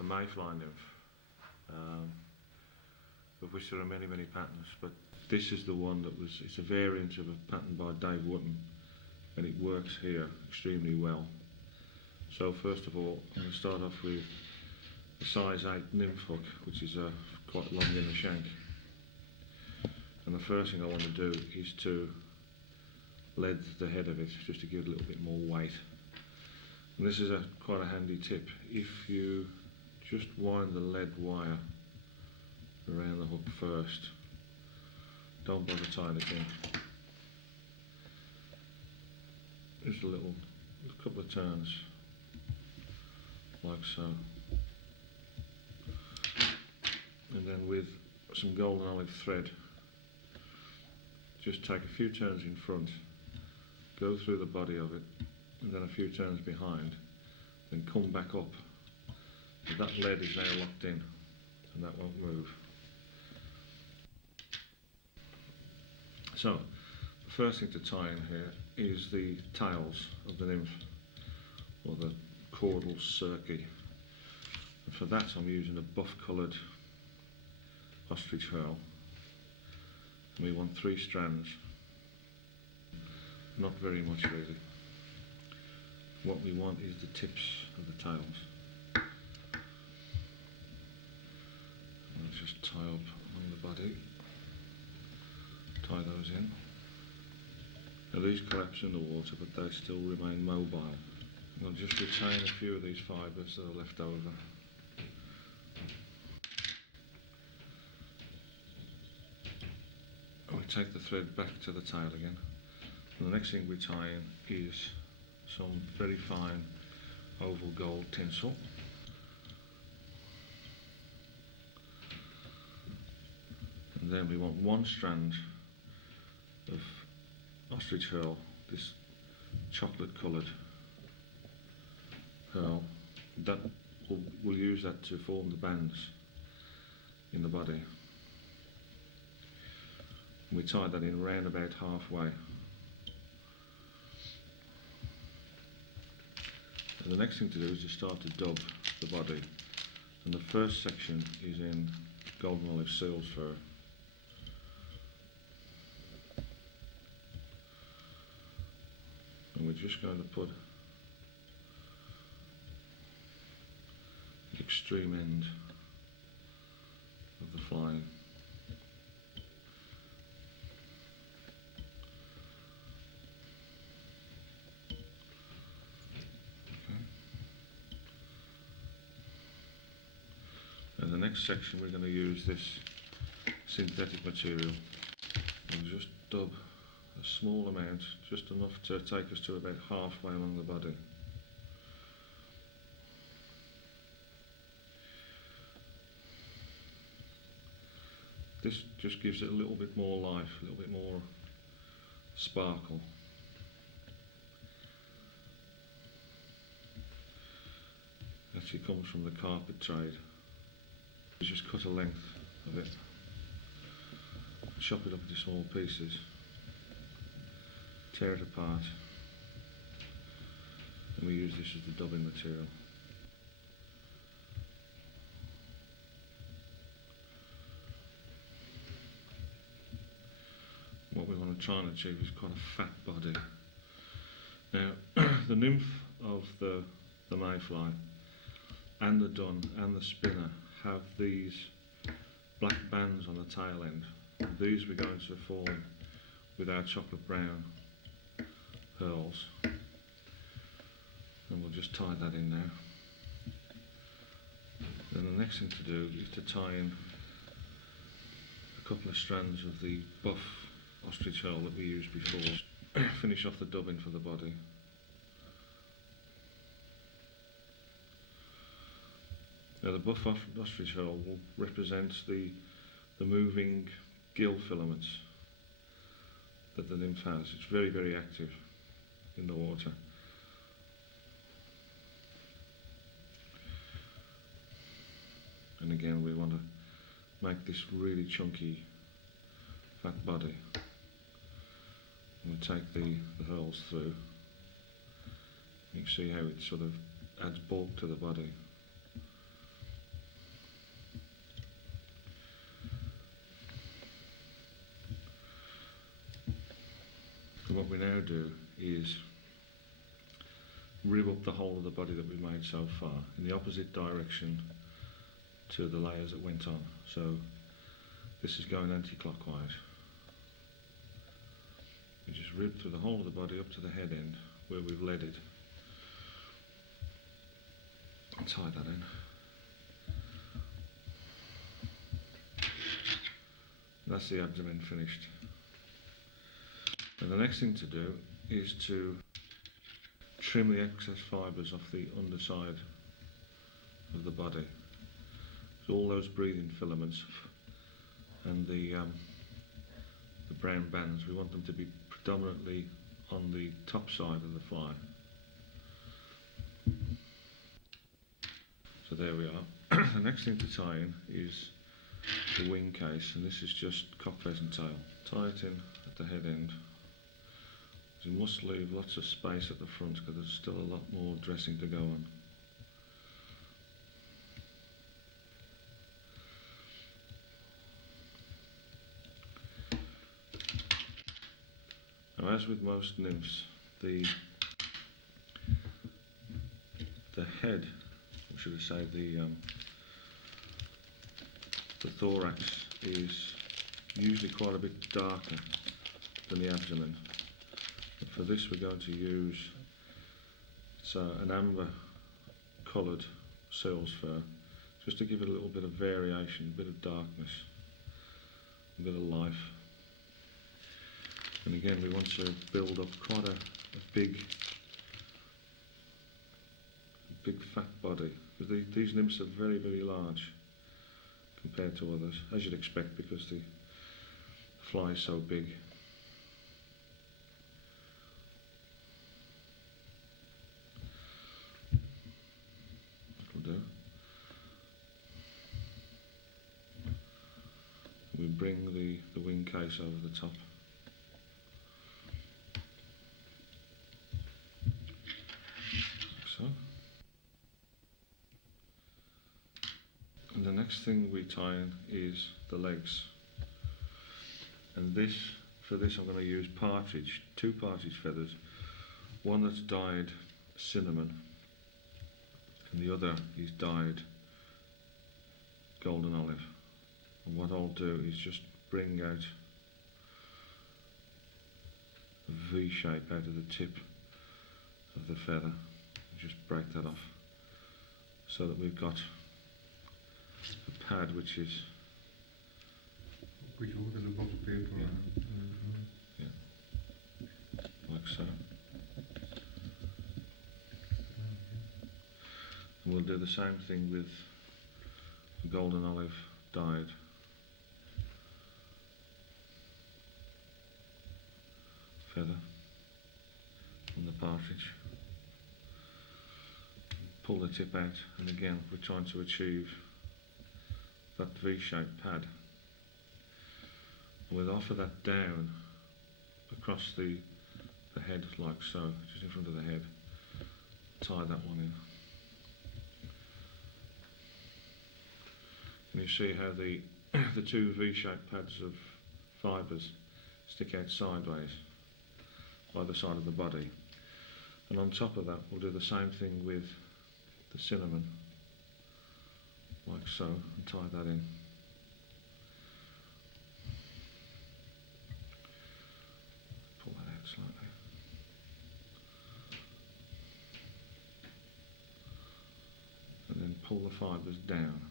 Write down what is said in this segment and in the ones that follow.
a mayfly nymph, of which there are many patterns, but this is the one that was, it's a variant of a pattern by Dave Wotton, and it works here extremely well. So first of all, I'm going to start off with a size 8 nymph hook, which is quite long in the shank. And the first thing I want to do is to lead the head of it, just to give it a little bit more weight. And this is quite a handy tip. If you just wind the lead wire around the hook first, don't bother tying it in. Just a couple of turns, like so. And then with some golden olive thread, just take a few turns in front, go through the body of it, and then a few turns behind, then come back up. And that lead is now locked in, and that won't move. So, the first thing to tie in here is the tails of the nymph, or the caudal circi. And for that I'm using a buff coloured ostrich herl. And we want 3 strands, not very much really. What we want is the tips of the tails. Let's just tie up along the body, tie those in. Now these collapse in the water, but they still remain mobile. I'll just retain a few of these fibres that are left over. We take the thread back to the tail again. And the next thing we tie in is some very fine oval gold tinsel. And then we want 1 strand of ostrich herl, this chocolate coloured herl. That we'll use that to form the bands in the body. And we tie that in round about halfway. And the next thing to do is to start to dub the body. And the first section is in golden olive seal's fur. And we're just going to put the extreme end of the fly in. And the next section we're going to use this synthetic material and just dub a small amount, just enough to take us to about halfway along the body. This just gives it a little bit more life, a little bit more sparkle. Actually comes from the carpet trade. You just cut a length of it, chop it up into small pieces, tear it apart, and we use this as the dubbing material. What we want to try and achieve is quite a fat body. Now, the nymph of the mayfly and the dun and the spinner have these black bands on the tail end. These we're going to form with our chocolate brown herls, and we'll just tie that in now. Then the next thing to do is to tie in a couple of strands of the buff ostrich herl that we used before. Finish off the dubbing for the body. Now the buff ostrich herl will represent the moving gill filaments that the nymph has. It's very active in the water. And again we want to make this really chunky fat body. And we take the herls through. You can see how it sort of adds bulk to the body. what we now do is rib up the whole of the body that we've made so far in the opposite direction to the layers that went on. So this is going anti-clockwise. We just rib through the whole of the body up to the head end where we've leaded and tie that in. That's the abdomen finished. And the next thing to do is to trim the excess fibres off the underside of the body. So all those breathing filaments and the brown bands, we want them to be predominantly on the top side of the fly. So there we are. The next thing to tie in is the wing case, and this is just cock pheasant tail. Tie it in at the head end. You must leave lots of space at the front because there's still a lot more dressing to go on. Now, as with most nymphs, the head, or should I say the thorax, is usually quite a bit darker than the abdomen. And for this we're going to use an amber coloured seal's fur, just to give it a little bit of variation, a bit of darkness, a bit of life. And again, we want to build up quite a big fat body, because these nymphs are very, very large compared to others, as you'd expect, because the fly is so big. That'll do. We bring the wing case over the top. So. And the next thing we tie in is the legs. And for this I'm going to use two partridge feathers, one that's dyed cinnamon and the other is dyed golden olive. And what I'll do is just bring out a V shape out of the tip of the feather and just break that off, so that we've got a pad which is like so. And we'll do the same thing with the golden olive dyed feather from the partridge. Pull the tip out, and again we're trying to achieve that V-shaped pad. We'll offer that down across the head like so, just in front of the head. Tie that one in. And you see how the two V-shaped pads of fibres stick out sideways by the side of the body. And on top of that we'll do the same thing with the cinnamon, like so, and tie that in. Pull that out slightly. And then pull the fibres down,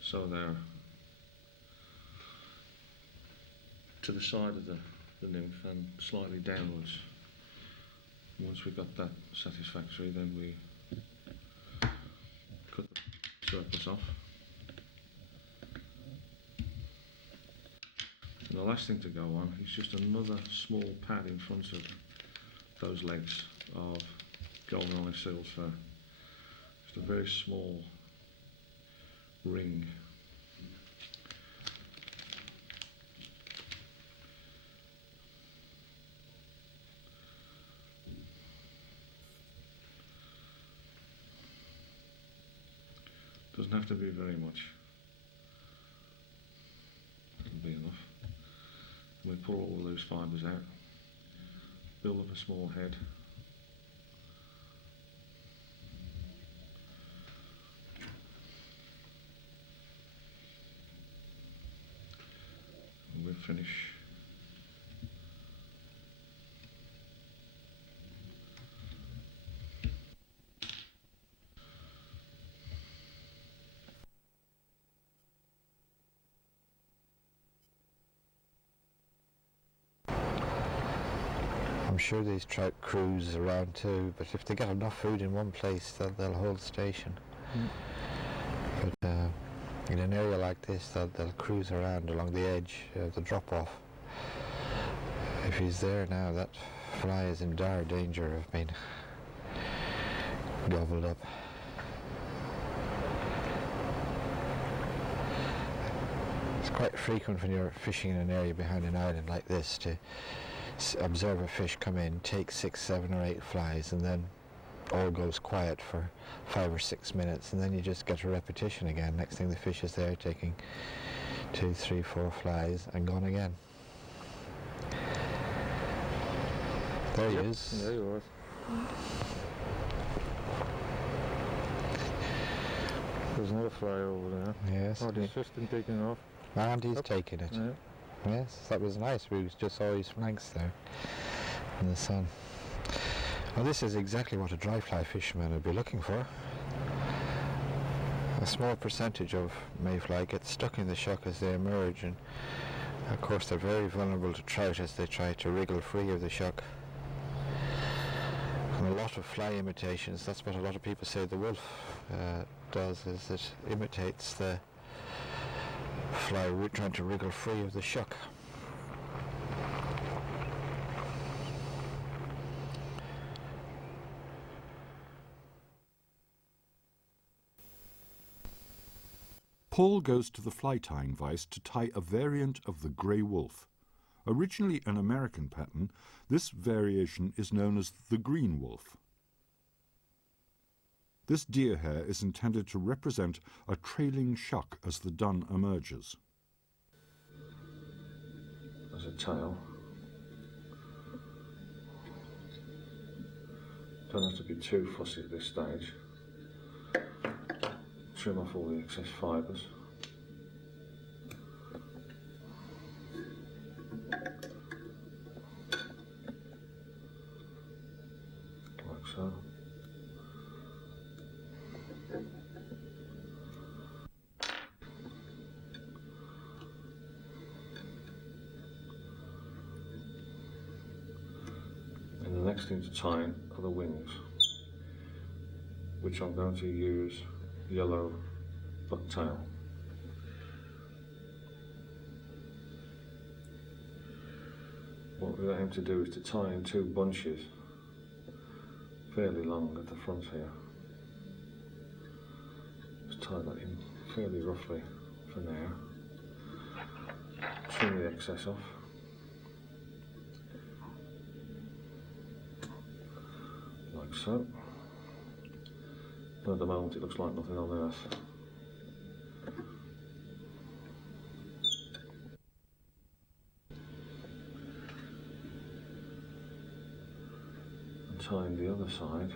so they're to the side of the nymph and slightly downwards. Once we've got that satisfactory, then we cut the surplus off. And the last thing to go on is just another small pad in front of those legs of golden olive seal's fur. Just a very small ring. Doesn't have to be very much. That'll be enough. And we pull all those fibres out build up a small head. And we'll finish. I'm sure these trout cruise around too, but if they get enough food in one place, they'll hold station. But in an area like this, they'll cruise around along the edge of the drop-off. If he's there now, that fly is in dire danger of being gobbled up. It's quite frequent when you're fishing in an area behind an island like this to observe a fish come in, take 6, 7 or 8 flies, and then all goes quiet for 5 or 6 minutes, and then you just get a repetition again. Next thing the fish is there taking 2, 3, 4 flies and gone again. There he is. There he was. There's another fly over there. Yes. Oh, the assistant taking off. And he's taking it. Yeah. Yes, that was nice. We just saw his flanks there in the sun. Well, this is exactly what a dry fly fisherman would be looking for. A small percentage of mayfly get stuck in the shuck as they emerge, and of course they're very vulnerable to trout as they try to wriggle free of the shuck. And a lot of fly imitations, that's what a lot of people say the wolf does, is it imitates the fly trying to wriggle free of the shuck. Paul goes to the fly tying vise to tie a variant of the grey wolf. Originally an American pattern, this variation is known as the green wolf. This deer hair is intended to represent a trailing shuck as the dun emerges. As a tail. Don't have to be too fussy at this stage. Trim off all the excess fibres. Like so. And the next thing to tie in are the wings, which I'm going to use yellow bucktail. What we aim to do is to tie in 2 bunches, fairly long at the front here. Just tie that in fairly roughly for now. Trim the excess off. Like so. At the moment it looks like nothing on earth. And tying the other side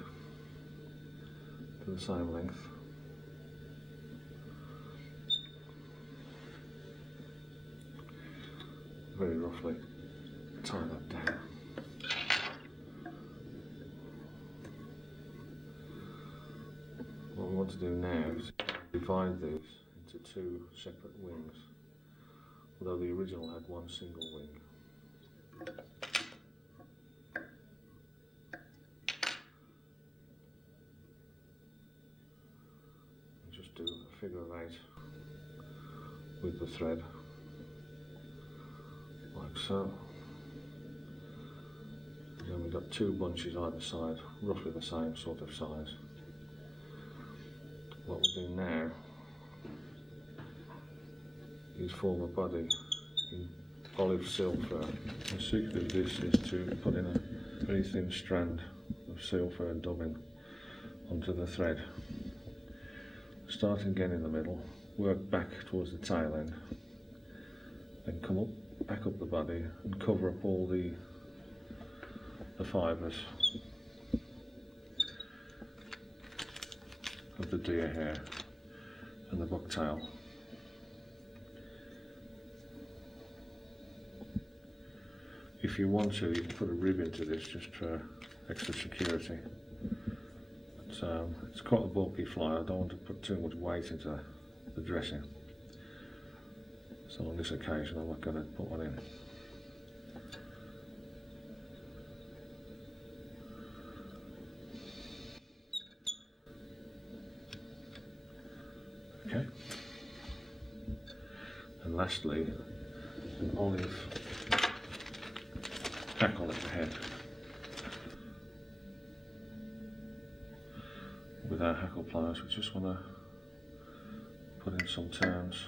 to the same length. Very roughly tie that down. What we want to do now is divide these into 2 separate wings, although the original had 1 single wing. And just do a figure of 8 with the thread, like so. And then we've got 2 bunches either side, roughly the same sort of size. What we'll do now is form a body in olive silver. The secret of this is to put in a very thin strand of silver and dubbing onto the thread. Starting again in the middle, work back towards the tail end, then come up, back up the body and cover up all the the fibres of the deer hair and the bucktail. If you want to, you can put a rib into this just for extra security. So it's quite a bulky fly. I don't want to put too much weight into the dressing. So on this occasion I'm not going to put one in. Okay. And lastly, an olive hackle at the head. With our hackle pliers, we just want to put in some turns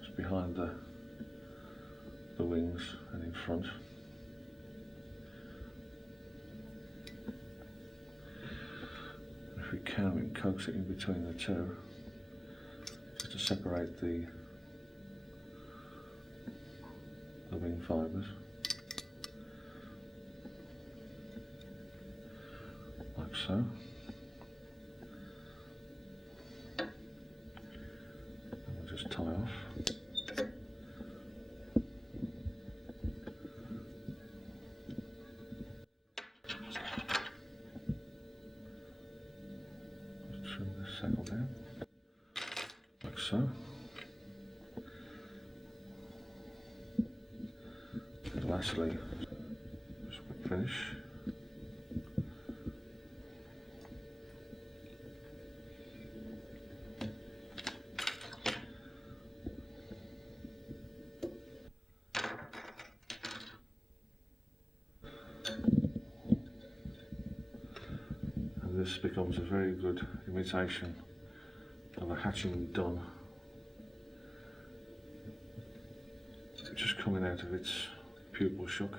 just behind the wings and in front. If we can, we can coax it in between the two just to separate the wing fibres. Like so. And we'll just tie off. Just trim this saddle down, like so. And lastly, just quick finish. This becomes a very good imitation of a hatching dun, just coming out of its pupal shook.